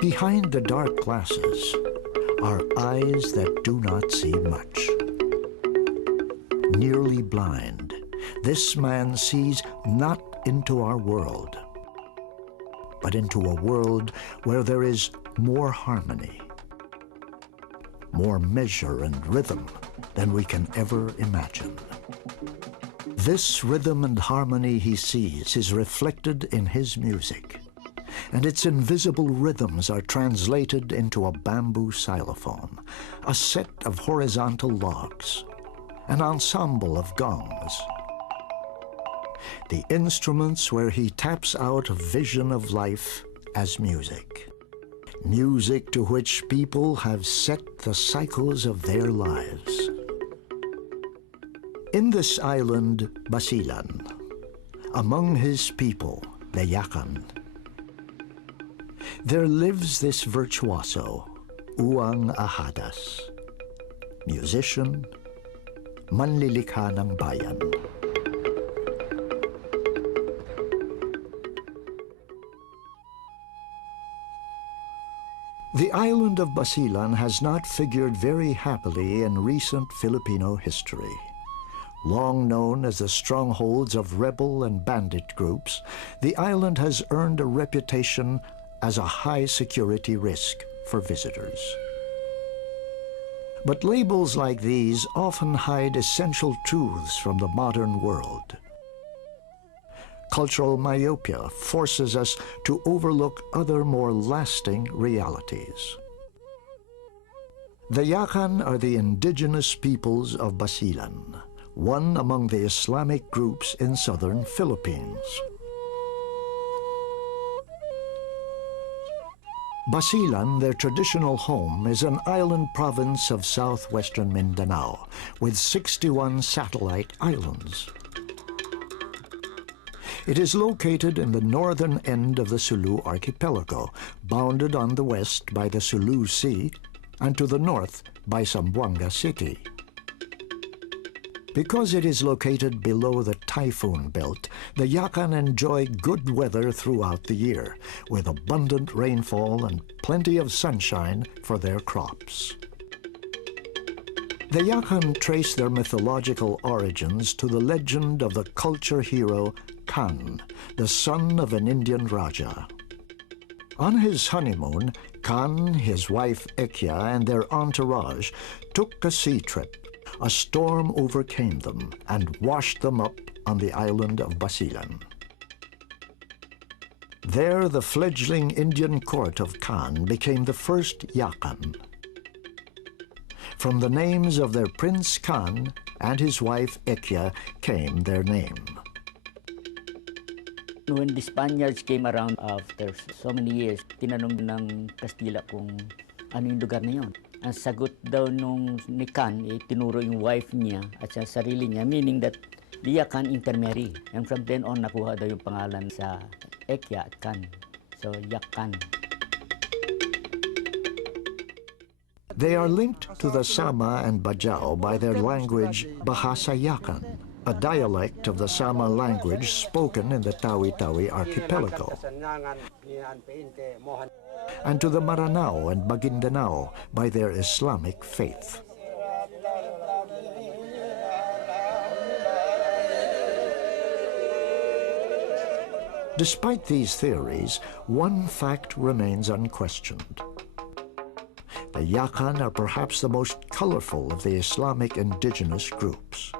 Behind the dark glasses are eyes that do not see much. Nearly blind, this man sees not into our world, but into a world where there is more harmony, more measure and rhythm than we can ever imagine. This rhythm and harmony he sees is reflected in his music, and its invisible rhythms are translated into a bamboo xylophone, a set of horizontal logs, an ensemble of gongs. The instruments where he taps out a vision of life as music. Music to which people have set the cycles of their lives. In this island, Basilan, among his people, the Yakan, there lives this virtuoso, Uwang Ahadas, musician, Manlilikha ng Bayan. The island of Basilan has not figured very happily in recent Filipino history. Long known as the strongholds of rebel and bandit groups, the island has earned a reputation as a high security risk for visitors. But labels like these often hide essential truths from the modern world. Cultural myopia forces us to overlook other more lasting realities. The Yakan are the indigenous peoples of Basilan, one among the Islamic groups in southern Philippines. Basilan, their traditional home, is an island province of southwestern Mindanao with 61 satellite islands. It is located in the northern end of the Sulu archipelago, bounded on the west by the Sulu Sea and to the north by Zamboanga City. Because it is located below the typhoon belt, the Yakan enjoy good weather throughout the year, with abundant rainfall and plenty of sunshine for their crops. The Yakan trace their mythological origins to the legend of the culture hero Kan, the son of an Indian Raja. On his honeymoon, Kan, his wife Ekya, and their entourage took a sea trip. A storm overcame them and washed them up on the island of Basilan. There, the fledgling Indian court of Kan became the first Yakan. From the names of their Prince Kan and his wife Ekya came their name. When the Spaniards came around after so many years, tinanong ng Kastila kung ano yung lugar na yun. Ang sagot daw ni Kan, tinuro yung wife niya at sa sarili niya, meaning that the Yakan intermarry. And from then on, nakuha daw yung pangalan sa Ekya at Kan. So, Yakan. They are linked to the Sama and Bajau by their language Bahasa Yakan, a dialect of the Sama language spoken in the Tawi-Tawi archipelago, and to the Maranao and Maguindanao by their Islamic faith. Despite these theories, one fact remains unquestioned. The Yakan are perhaps the most colorful of the Islamic indigenous groups.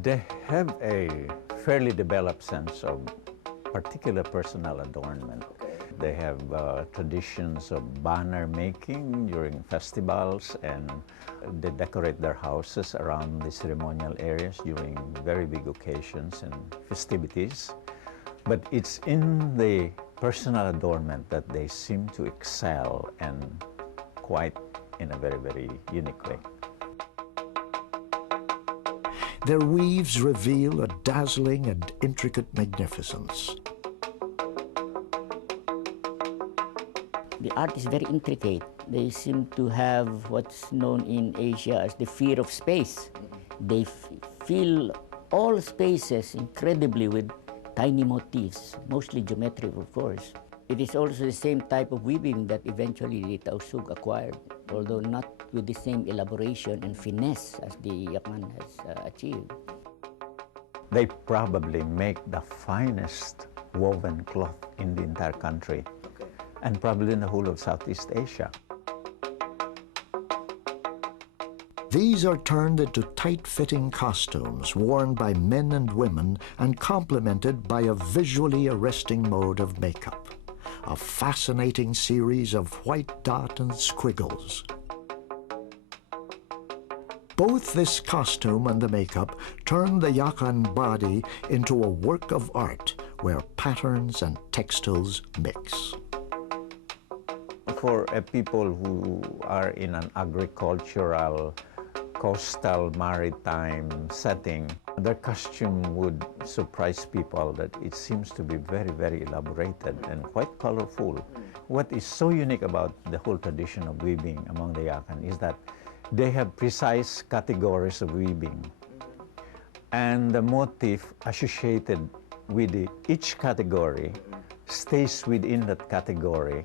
They have a fairly developed sense of particular personal adornment. They have traditions of banner making during festivals, and they decorate their houses around the ceremonial areas during very big occasions and festivities. But it's in the personal adornment that they seem to excel, and quite in a very, very unique way. Their weaves reveal a dazzling and intricate magnificence. The art is very intricate. They seem to have what's known in Asia as the fear of space. They fill all spaces incredibly with tiny motifs, mostly geometric, of course. It is also the same type of weaving that eventually the Tausug acquired, although not with the same elaboration and finesse as the Yakan has achieved. They probably make the finest woven cloth in the entire country, and probably in the whole of Southeast Asia. These are turned into tight-fitting costumes worn by men and women and complemented by a visually arresting mode of makeup, a fascinating series of white dot and squiggles. Both this costume and the makeup turn the Yakan body into a work of art where patterns and textiles mix. For people who are in an agricultural, coastal, maritime setting, their costume would surprise people that it seems to be very, very elaborated and quite colorful. What is so unique about the whole tradition of weaving among the Yakan is that they have precise categories of weaving, and the motif associated with each category stays within that category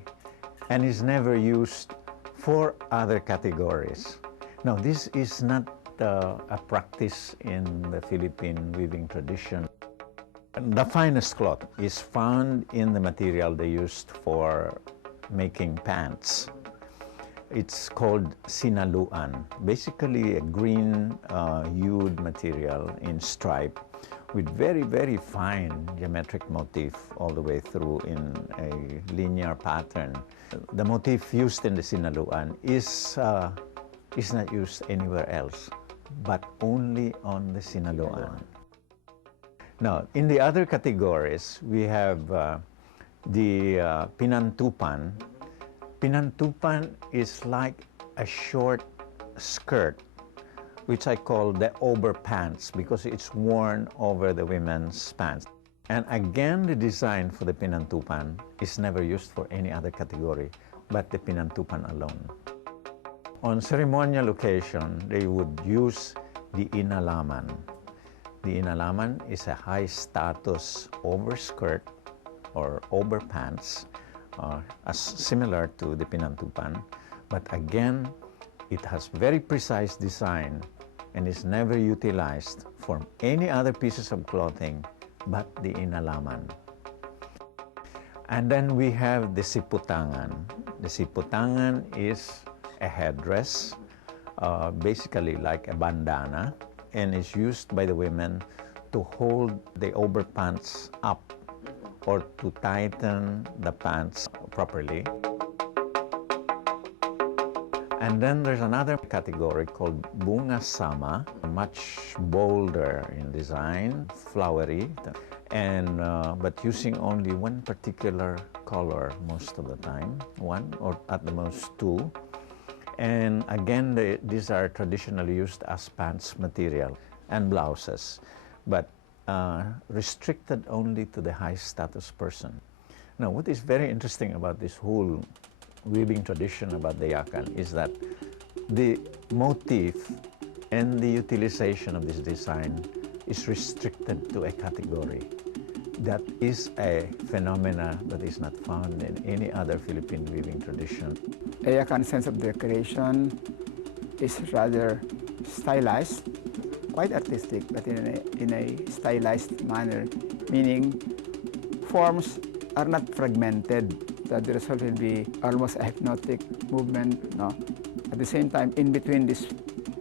and is never used for other categories. Now, this is not a practice in the Philippine weaving tradition. The finest cloth is found in the material they used for making pants. It's called sinaluan, basically a green hued material in stripe with very, very fine geometric motif all the way through in a linear pattern. The motif used in the sinaluan is not used anywhere else, but only on the sinaluan. Now, in the other categories, we have the pinantupan. Pinantupan is like a short skirt, which I call the overpants because it's worn over the women's pants. And again, the design for the pinantupan is never used for any other category but the pinantupan alone. On ceremonial occasion, they would use the inalaman. The inalaman is a high-status overskirt or overpants, similar to the pinantupan, but again, it has very precise design and is never utilized for any other pieces of clothing but the inalaman. And then we have the siputangan. The siputangan is a headdress, basically like a bandana, and is used by the women to hold the overpants up or to tighten the pants properly. And then there's another category called bunga sama, much bolder in design, flowery, and but using only one particular color most of the time, one or at the most two. And again, these are traditionally used as pants material and blouses, but restricted only to the high-status person. Now, what is very interesting about this whole weaving tradition about the Yakan is that the motif and the utilization of this design is restricted to a category. That is a phenomena that is not found in any other Philippine weaving tradition. A Yakan sense of decoration is rather stylized, quite artistic, but in a stylized manner, meaning forms are not fragmented. That the result will be almost a hypnotic movement. No? At the same time, in between these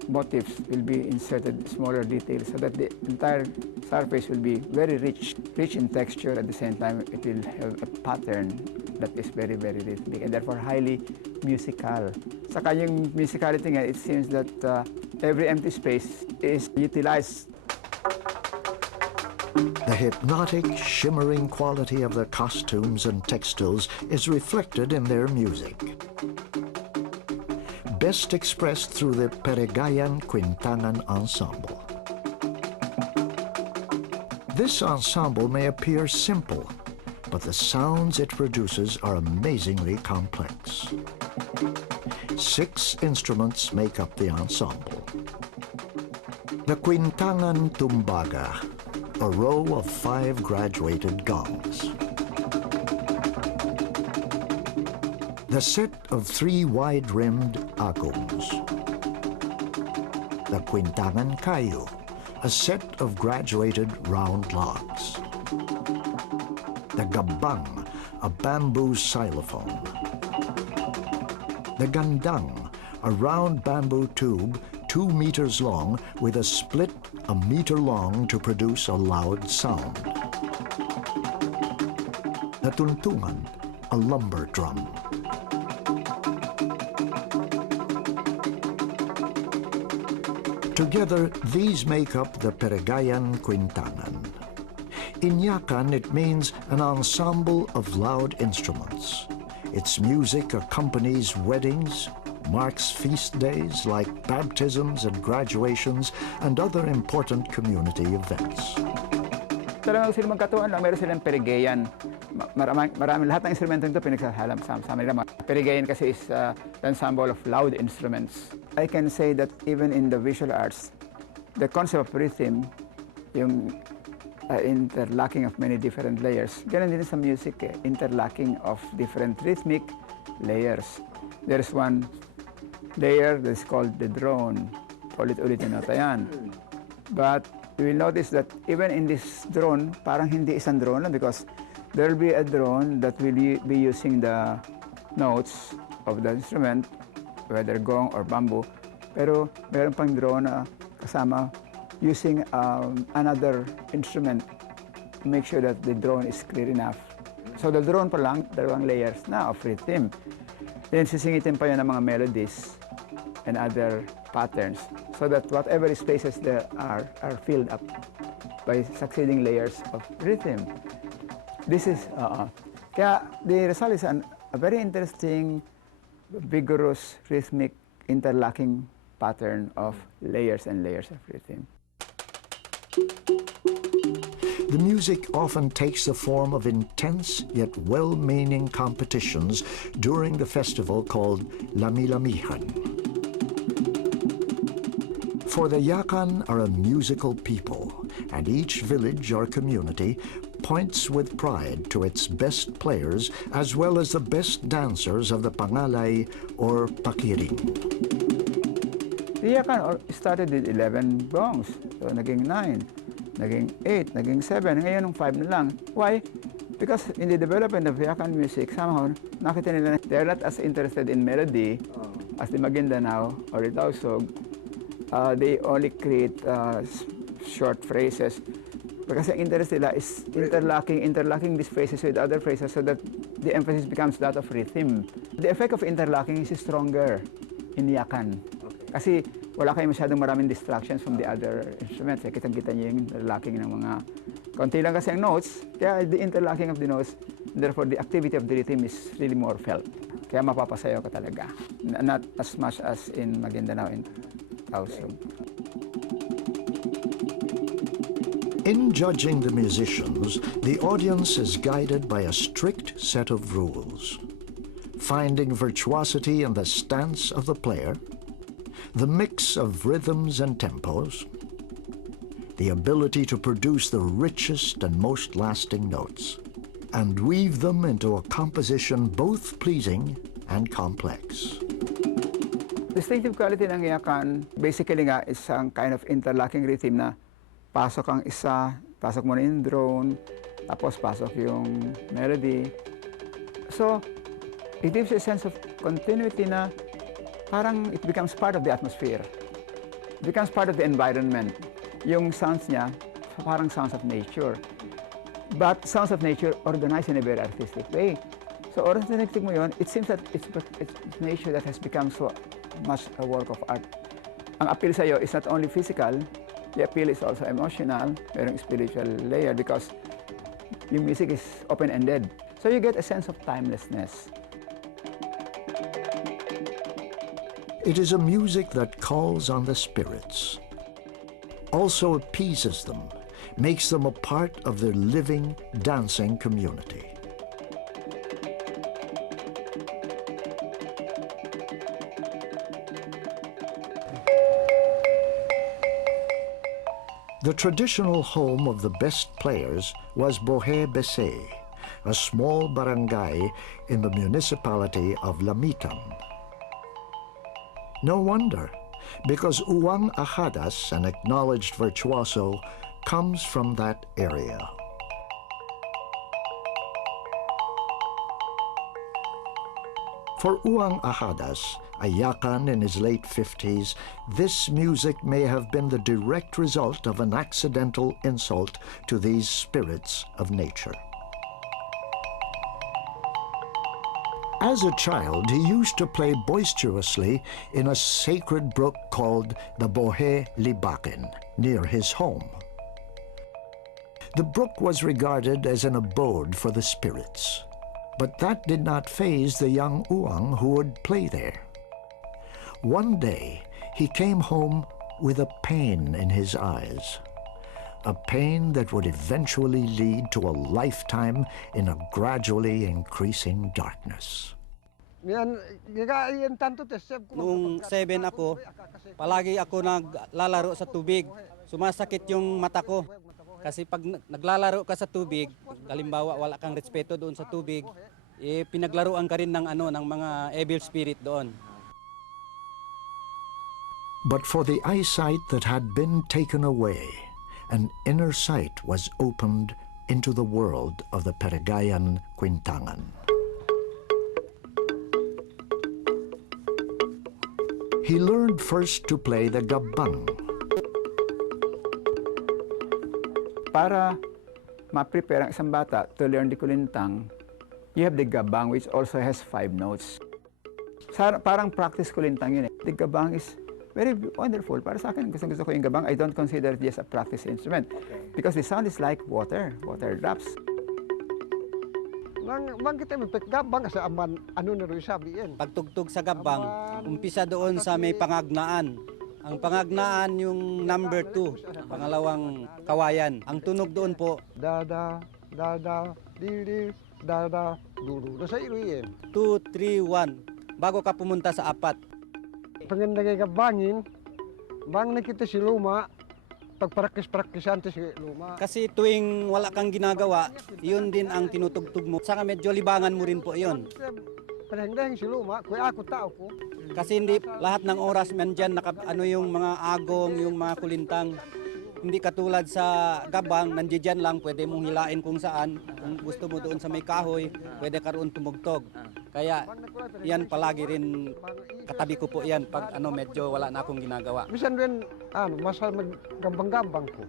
motifs will be inserted smaller details so that the entire surface will be very rich in texture. At the same time, it will have a pattern that is very, very rhythmic and therefore highly musical. Saka yung musicality nga, it seems that every empty space is utilized. The hypnotic, shimmering quality of their costumes and textiles is reflected in their music. Best expressed through the Peregayan Quintangan Ensemble. This ensemble may appear simple, but the sounds it produces are amazingly complex. 6 instruments make up the ensemble. The Quintangan Tumbaga, a row of 5 graduated gongs. The set of 3 wide-rimmed agungs. The Quintangan Kayu, a set of graduated round logs. The Gabang, a bamboo xylophone. The Gandang, a round bamboo tube 2 meters long with a split 1 meter long to produce a loud sound. The Tuntungan, a lumber drum. Together, these make up the Peregayan Quintangan. In Yakan, it means an ensemble of loud instruments. Its music accompanies weddings, marks feast days like baptisms and graduations, and other important community events. Talagang sila magkatuan lang, meron silang Peregayan. Marami lahat ng instrumento nito pinagsasama nila. Peregayan kasi is the ensemble of loud instruments. I can say that even in the visual arts, the concept of rhythm, yung interlocking of many different layers, ganun din sa music, interlocking of different rhythmic layers. There's one layer that's called the drone. Ulit-ulitin natin yan. But you will notice that even in this drone, parang hindi isang drone lang because there will be a drone that will be using the notes of the instrument, whether gong or bamboo. Pero meron pang drone na kasama using another instrument to make sure that the drone is clear enough. So the drone pa lang, 2 layers na of rhythm. Then sisingitin pa yan ng mga melodies and other patterns so that whatever spaces there are filled up by succeeding layers of rhythm. This is, kaya the result is a very interesting, vigorous, rhythmic, interlocking pattern of layers and layers of rhythm. The music often takes the form of intense yet well-meaning competitions during the festival called Lami-Lamihan. For the Yakan are a musical people, and each village or community points with pride to its best players as well as the best dancers of the Pangalay or Pakiring. The Yakan started with 11 gongs, so naging 9, naging 8, naging 7, ngayon 5 na lang. Why? Because in the development of Yakan music, somehow, nakita nila they're not as interested in melody as the Maguindanao or the Tausug. They only create short phrases. Because ang interest nila is interlocking these phrases with other phrases so that the emphasis becomes that of rhythm. The effect of interlocking is stronger in Yakan. Kasi wala kayo masyadong maraming distractions from the other instruments. Kitang-kita niyo yung interlocking ng mga... Konti lang kasi ang notes, kaya the interlocking of the notes, therefore the activity of the rhythm is really more felt. Kaya mapapasayaw ka talaga. Not as much as in Maguindanao and Tausug. In judging the musicians, the audience is guided by a strict set of rules. Finding virtuosity in the stance of the player, the mix of rhythms and tempos, the ability to produce the richest and most lasting notes, and weave them into a composition both pleasing and complex. Distinctive quality ng Yakan, basically nga, is ang kind of interlocking rhythm na pasok ang isa, pasok mo na yung drone, tapos pasok yung melody. So, it gives you a sense of continuity na parang it becomes part of the atmosphere. It becomes part of the environment. Yung sounds niya, parang sounds of nature. But sounds of nature organized in a very artistic way. So, organizing mo yun, it seems that it's nature that has become so much a work of art. Ang appeal sa'yo is not only physical, the appeal is also emotional, merong spiritual layer because yung music is open-ended. So you get a sense of timelessness. It is a music that calls on the spirits, also appeases them, makes them a part of their living, dancing community. The traditional home of the best players was Bohe Bese, a small barangay in the municipality of Lamitan. No wonder, because Uwang Ahadas, an acknowledged virtuoso, comes from that area. For Uwang Ahadas, a Yakan in his late 50s, this music may have been the direct result of an accidental insult to these spirits of nature. As a child, he used to play boisterously in a sacred brook called the Bohe Libakin, near his home. The brook was regarded as an abode for the spirits, but that did not faze the young Uwang who would play there. One day, he came home with a pain in his eyes, a pain that would eventually lead to a lifetime in a gradually increasing darkness. Noong 7 ako, palagi ako naglalaro sa tubig. Sumasakit yung mata ko. Kasi pag naglalaro ka sa tubig, halimbawa wala kang respeto doon sa tubig, pinaglaruan ka rin ng mga evil spirit doon. But for the eyesight that had been taken away, an inner sight was opened into the world of the Peregayan Quintangan. He learned first to play the gabang. Para ma-prepare ang isang bata to learn the kulintang, you have the gabang, which also has 5 notes. Parang practice kulintang yun eh. The gabang is very wonderful. Para sa akin, gusto ko yung gabang. I don't consider it as a practice instrument because the sound is like water drops. Bang kita may gabang kasi aman ano na rin sabihin. Pagtugtog sa gabang, umpisa doon sa may pangagnaan. Ang pangagnaan yung number 2, pangalawang kawayan. Ang tunog doon po, Dada, didi, dada, dulu. Nasa iruin. 2, 3, 1. Bago ka pumunta sa 4. Pangandagay gabangin, bang nakita si Luma, pagparakis-prakisan si Luma. Kasi tuwing wala kang ginagawa, yun din ang tinutugtog mo. Saka medyo libangan mo rin po yun. Panandang si Luma, kuya ako tao ko. Kasi hindi lahat ng oras nandyan yung mga agong, yung mga kulintang. Hindi katulad sa gabang, nandiyan lang, pwede mong hilain kung saan. Kung gusto mo doon sa may kahoy, pwede ka roon tumugtog. Kaya yan palagi rin, katabi ko po yan pag medyo wala na akong ginagawa. Bisan rin, masal maggambang-gambang ko.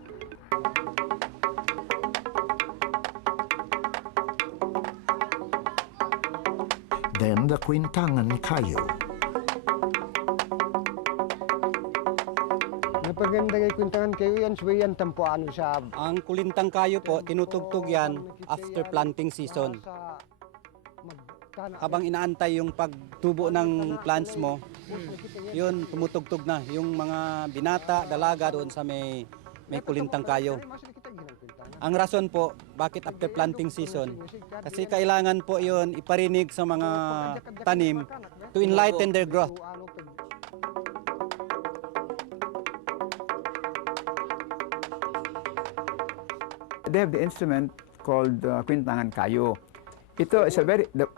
Then the Quintangan Kayo. Napagandagay kwintangan kayo yan, suwayan tampuan sa... Ang kulintang kayo po, tinutugtog yan after planting season. Habang inaantay yung pagtubo ng plants mo, yun, tumutugtog na. Yung mga binata, dalaga doon sa may kulintang kayo. Ang rason po, bakit after planting season? Kasi kailangan po yun iparinig sa mga tanim to enlighten their growth. They have the instrument called Quintangan Kayo. Ito is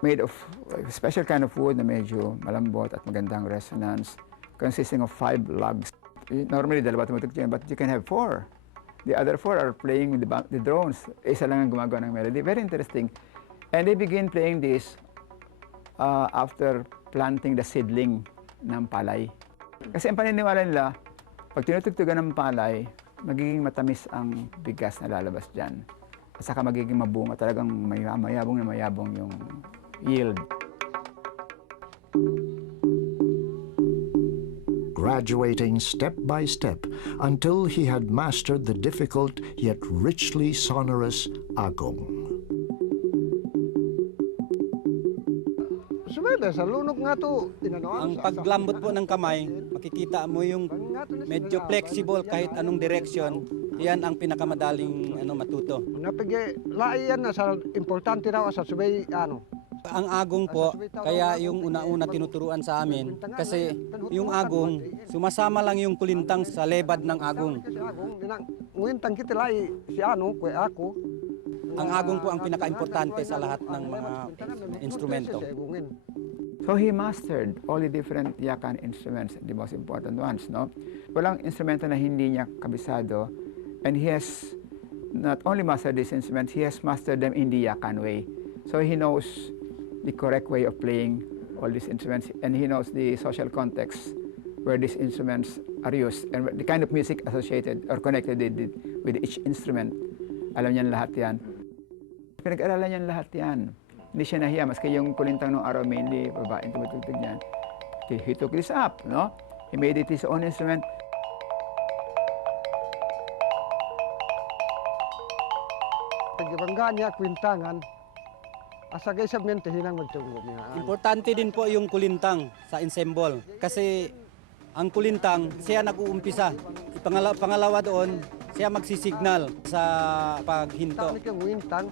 made of a special kind of wood na medyo malambot at magandang resonance, consisting of 5 lugs. Normally, 2 tumutugtog yan, but you can have 4. The other 4 are playing with the drones. Isa lang ang gumagawa ng melody. Very interesting. And they begin playing this after planting the seedling ng palay. Kasi ang paniniwala nila, pag tinutugtugan ng palay, magiging matamis ang bigas na lalabas dyan. At saka magiging mabunga, talagang mayabong yung yield. Graduating step by step until he had mastered the difficult yet richly sonorous agong. Sumeda, sa lunok nga to, Ang paglambot po ng kamay, makikita mo yung medyo flexible kahit anong direction. Yan ang pinakamadaling matuto. Napigay, laiyan na sa importante raw sa subay, Ang agong po, kaya yung una-una tinuturuan sa amin, kasi yung agong, sumasama lang yung kulintang sa lebad ng agong. Nguwintang kita lai, si kuya ako. Ang agong po ang pinaka-importante sa lahat ng mga instrumento. So he mastered all the different Yakan instruments, the most important ones, no? Walang instrumento na hindi niya kabisado, and he has not only mastered these instruments, he has mastered them in the Yakan way. So he knows the correct way of playing all these instruments, and he knows the social context where these instruments are used, and the kind of music associated or connected with each instrument. Alam niyan lahat yan. Pinag-aralan niyan lahat yan. Hindi siya nahiya, maski yung kulintang nung araw mainly, babaeng tumatugtog niyan. He took this up, no? He made it his own instrument. Pagbanggaan niya kwintangan, asagay sa mente hinang magtunggo niya. Importante din po yung kulintang sa ensemble kasi ang kulintang siya nag-uumpisa. Pangalawa doon, siya magsisignal sa paghinto. Taon ni kang wintang,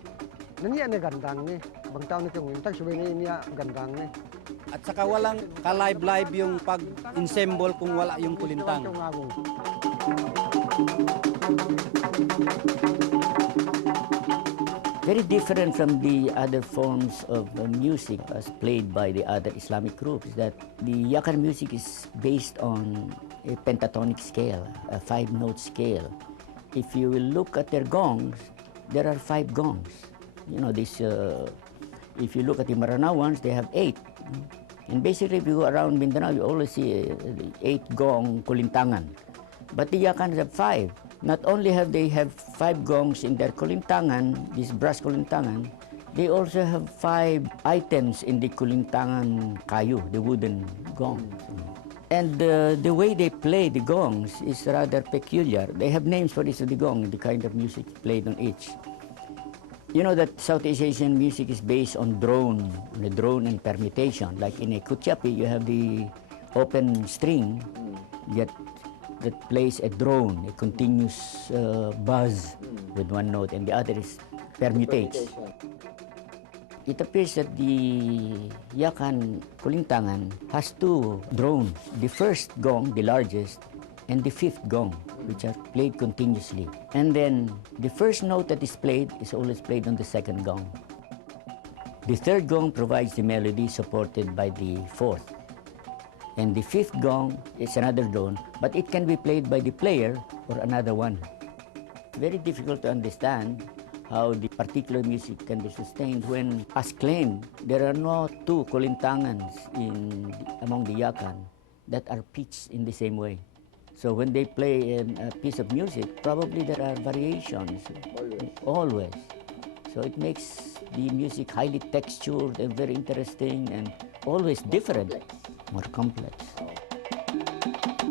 naniya na gandang ni. Bang taon ni kang wintang, sabihin niya gandang ni. At saka walang ka-live-live yung pag-ensemble kung wala yung kulintang. Very different from the other forms of music as played by the other Islamic groups, that the Yakan music is based on a pentatonic scale, a 5-note scale. If you will look at their gongs, there are 5 gongs. You know, this, if you look at the Maranao ones, they have 8. And basically, if you go around Mindanao, you always see 8 gong kulintangan. But the Yakans have 5. Not only have they 5 gongs in their kulintangan, this brass kulintangan, they also have 5 items in the kulintangan kayu, the wooden gong. And the way they play the gongs is rather peculiar. They have names for each of the gong, the kind of music played on each. You know that Southeast Asian music is based on drone and permutation. Like in a kuchapi, you have the open string that plays a drone, a continuous buzz with one note, and the other is permutates. It appears that the Yakan kulintangan has 2 drones. The first gong, the largest, and the 5th gong, which are played continuously. And then the first note that is played is always played on the 2nd gong. The 3rd gong provides the melody supported by the 4th. And the 5th gong is another drone, but it can be played by the player or another one. Very difficult to understand how the particular music can be sustained when, as claimed, there are no 2 kulintangans among the Yakan that are pitched in the same way. So when they play a piece of music, probably there are variations. Always. So it makes the music highly textured and very interesting and always different, more complex.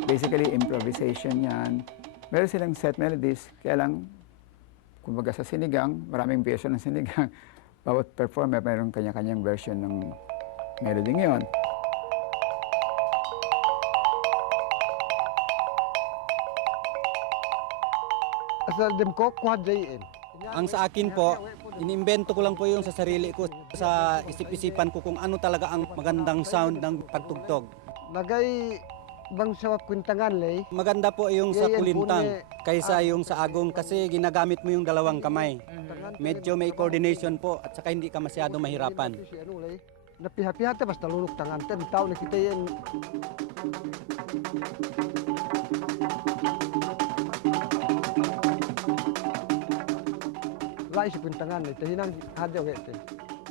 Basically, improvisation yan. Meron silang set melodies, kaya lang, kumbaga sa sinigang, maraming version ng sinigang. Bawat performer, mayroong kanya-kanyang version ng melody ngayon. Asal dem ko, kuha dayin. Ang sa akin po, inimbento ko lang po yung sa sarili ko, sa isip-isipan ko kung ano talaga ang magandang sound ng pagtugtog. Nagay bang sa kwintangan lay. Maganda po yung sa kulintang kaysa yung sa agong kasi ginagamit mo yung 2 kamay. Medyo may coordination po at saka hindi ka masyado mahirapan. Napiha-piha ta basta luluk tangan ten taw na kita yan. Lai sa kwintangan ito hinang hadyaw ito.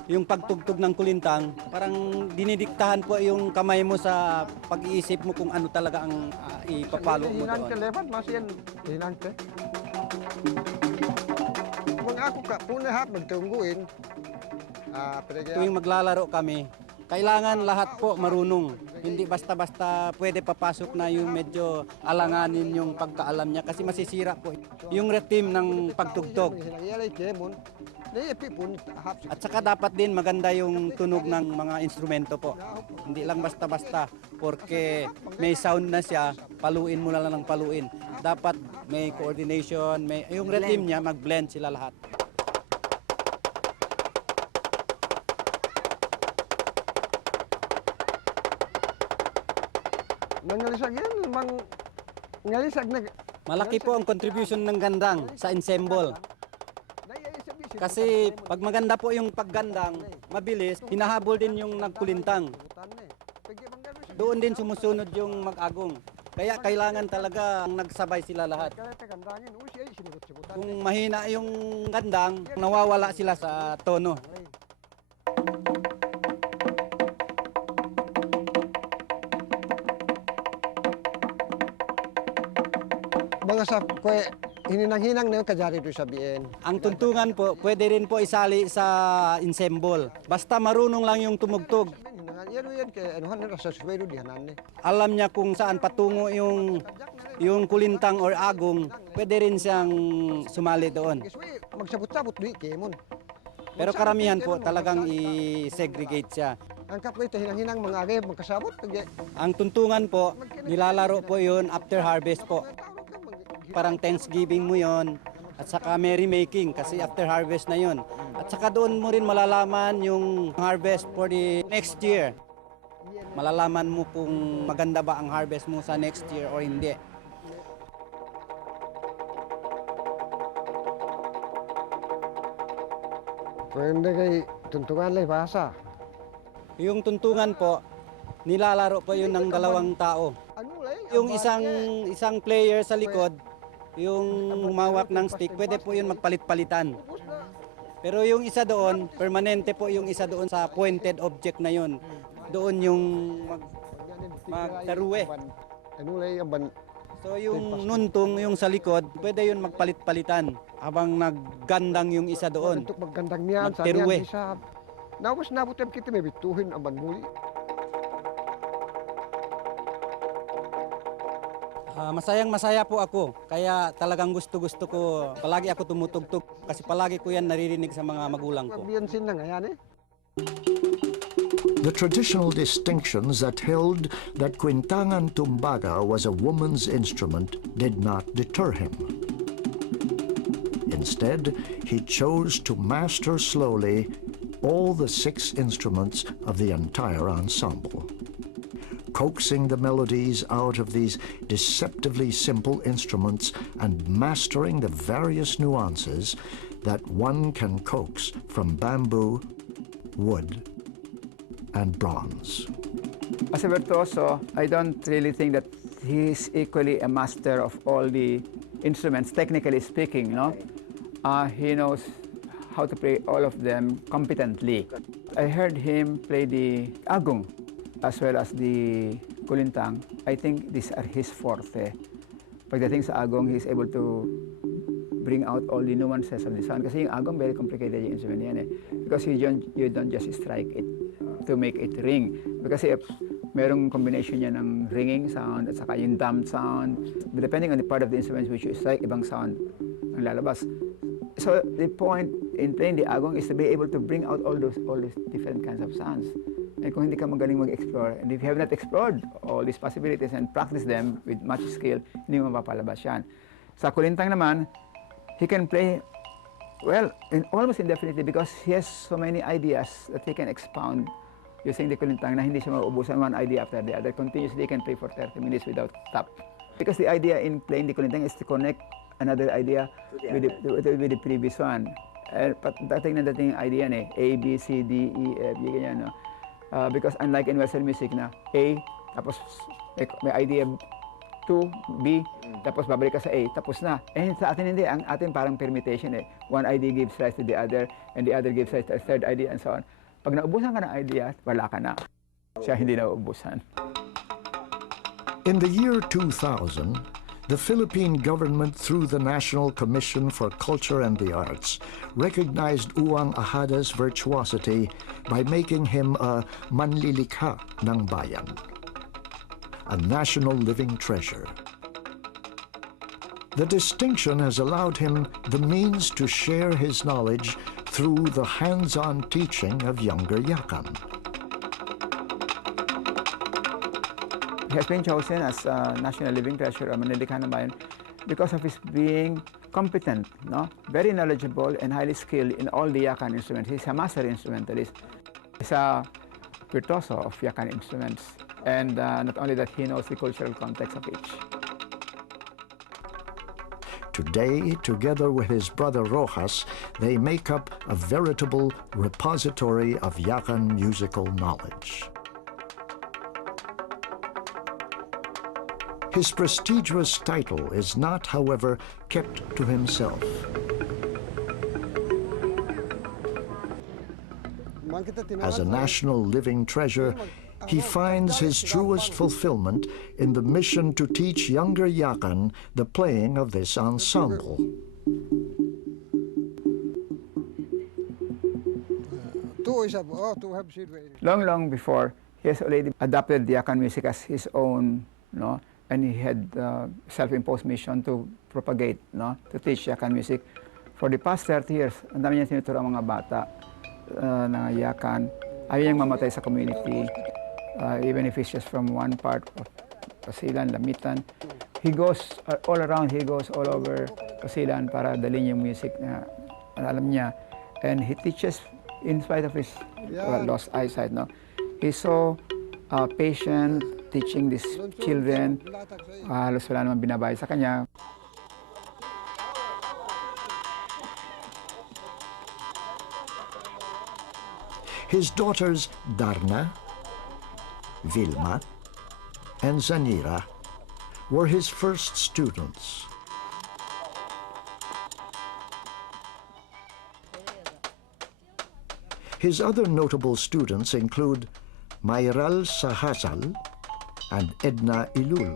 Yung pagtugtog ng kulintang, parang dinidiktahan po yung kamay mo sa pag-iisip mo kung ano talaga ang ipapalo mo Hinang doon. telepat mas yan hinang te. Kung ako ka puna hap magtungguin. Tuwing maglalaro kami, kailangan lahat po marunong. Hindi basta-basta pwede papasok na yung medyo alanganin yung pagkaalam niya kasi masisira po yung rhythm ng pagtugtog. At saka dapat din maganda yung tunog ng mga instrumento po. Hindi lang basta-basta porque may sound na siya, paluin mo na lang ng paluin. Dapat may coordination, yung rhythm niya mag-blend sila lahat. Nangalisag yan, ngalisag na. Malaki po ang contribution ng gandang sa ensemble. Kasi pag maganda po yung paggandang, mabilis, hinahabol din yung nagkulintang. Doon din sumusunod yung mag-agong. Kaya kailangan talaga nagsabay sila lahat. Kung mahina yung gandang, nawawala sila sa tono. Mga sa kwe, hininang-hinang na yung kajari doon sabihin. Ang tuntungan po, pwede rin po isali sa ensemble. Basta marunong lang yung tumugtog. Yan kaya anuhan na sa swero dihanan ni. Alam niya kung saan patungo yung kulintang or agong, pwede rin siyang sumali doon. Magsabot-sabot di kemon. Pero karamihan po talagang i-segregate siya. Ang kapwa ito hinang-hinang mga agay magkasabot. Ang tuntungan po, nilalaro po yun after harvest po. Parang Thanksgiving mo yon at saka merrymaking kasi after harvest na yon. At saka doon mo rin malalaman yung harvest for the next year. Malalaman mo kung maganda ba ang harvest mo sa next year or hindi. Pwede kay tuntungan lang basa. Yung tuntungan po, nilalaro po yun ng dalawang tao. Yung isang player sa likod, yung mawak ng stick, pwede po yun magpalit-palitan. Pero yung isa doon, permanente po yung isa doon sa pointed object na yun. Doon yung magtaruwe. So yung nuntong, yung sa likod, pwede yun magpalit-palitan habang naggandang yung isa doon. Maggandang niyan, magteruwe. Nawas nabutem kita may bituhin ang banmuli. Masayang-masaya po ako. Kaya talagang gusto-gusto ko. Palagi ako tumutugtog kasi palagi ko yan naririnig sa mga magulang ko. Biyansin na ngayon eh. The traditional distinctions that held that Quintangan Tumbaga was a woman's instrument did not deter him. Instead, he chose to master slowly all the 6 instruments of the entire ensemble, coaxing the melodies out of these deceptively simple instruments and mastering the various nuances that one can coax from bamboo, wood, and bronze. As a virtuoso, I don't really think that he's equally a master of all the instruments, technically speaking, no? He knows how to play all of them competently. I heard him play the agong as well as the kulintang. I think these are his forte. Pagdating sa agong, he's able to bring out all the nuances of the sound. Kasi yung agong, very complicated yung instrument yan eh. Because you don't just strike it to make it ring. Because if merong combination niya ng ringing sound at saka yung damped sound, depending on the part of the instrument which you strike, ibang sound ang lalabas. So the point in playing the agong is to be able to bring out all those different kinds of sounds. And kung hindi ka magaling mag-explore, and if you have not explored all these possibilities and practice them with much skill, hindi mo mapapalabas yan. Sa kulintang naman, he can play well, almost indefinitely because he has so many ideas that he can expound using the kulintang na hindi siya mauubusan one idea after the other. Continuously, he can play for 30 minutes without stop. Because the idea in playing the kulintang is to connect another idea with the previous one. Dating na dating idea na A, B, C, D, E, F, G, ganyan, no? Because unlike in Western music na A, tapos may idea 2, B, tapos babalik ka sa A, tapos na. Eh sa atin hindi, ang atin parang permutation eh. One idea gives rise to the other, and the other gives rise to a third idea, and so on. Pag naubusan ka ng idea, wala ka na. Siya hindi naubusan. In the year 2000, the Philippine government, through the National Commission for Culture and the Arts, recognized Uwang Ahadas' virtuosity by making him a Manlilikha ng Bayan, a national living treasure. The distinction has allowed him the means to share his knowledge through the hands-on teaching of younger Yakan. He has been chosen as a National Living Treasure of Manlilikha ng Bayan because of his being competent, no? Very knowledgeable and highly skilled in all the Yakan instruments. He's a master instrumentalist. He's a virtuoso of Yakan instruments. And not only that, he knows the cultural context of each. Today, together with his brother Rojas, they make up a veritable repository of Yakan musical knowledge. His prestigious title is not, however, kept to himself. As a national living treasure, he finds his truest fulfillment in the mission to teach younger Yakan the playing of this ensemble. Long before, he has already adopted Yakan music as his own, no? And he had self-imposed mission to propagate, no? To teach Yakan music. For the past 30 years, ang dami niya tinuturo ang mga bata na Yakan. Ayaw niyang mamatay sa community, even if it's just from one part of Kasilan, Lamitan. He goes all around, he goes all over Kasilan para dalhin yung music na alam niya. And he teaches in spite of his lost eyesight, no? He's so patient teaching these children. Halos wala naman binabayad sa kanya. His daughters Darna, Vilma, and Zanira were his first students. His other notable students include Mayral Sahasal and Edna Ilul.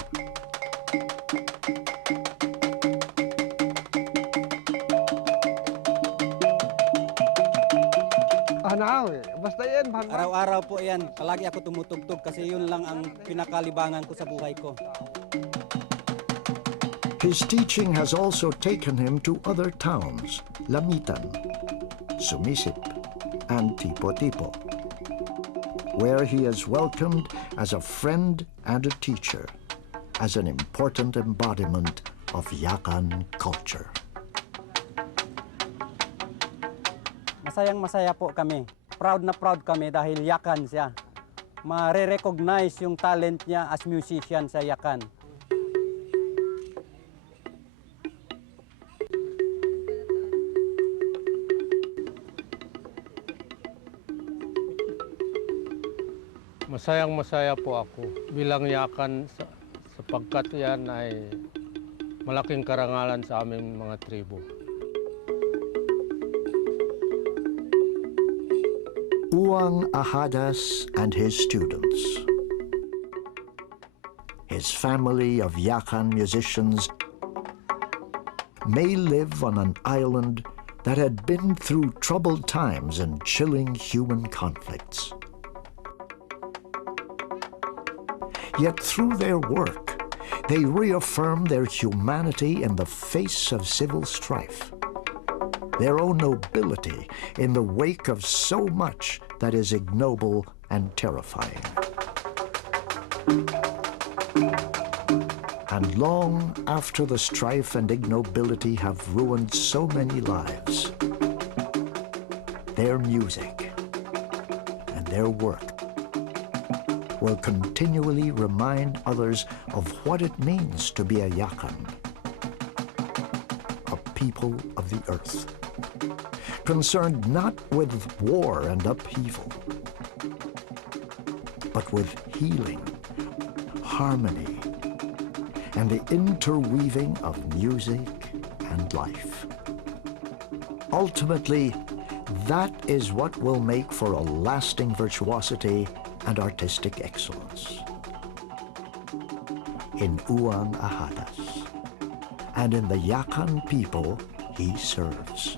Basta yan, Araw-araw po yan. Palagi ako tumutugtog kasi yun lang ang pinakalibangan ko sa buhay ko. His teaching has also taken him to other towns, Lamitan, Sumisip, and Tipo-Tipo, where he is welcomed as a friend and a teacher, as an important embodiment of Yakan culture. Masayang-masaya po kami. Proud na proud kami dahil Yakan siya. Mare-recognize yung talent niya as musician sa Yakan. Masayang-masaya po ako bilang Yakan sapagkat yan ay malaking karangalan sa aming mga tribo. Uwang Ahadas and his students. His family of Yakan musicians may live on an island that had been through troubled times and chilling human conflicts. Yet through their work, they reaffirm their humanity in the face of civil strife, their own nobility in the wake of so much that is ignoble and terrifying. And long after the strife and ignobility have ruined so many lives, their music and their work will continually remind others of what it means to be a Yakan, a people of the earth, concerned not with war and upheaval, but with healing, harmony, and the interweaving of music and life. Ultimately, that is what will make for a lasting virtuosity and artistic excellence. In Uwang Ahadas, and in the Yakan people he serves.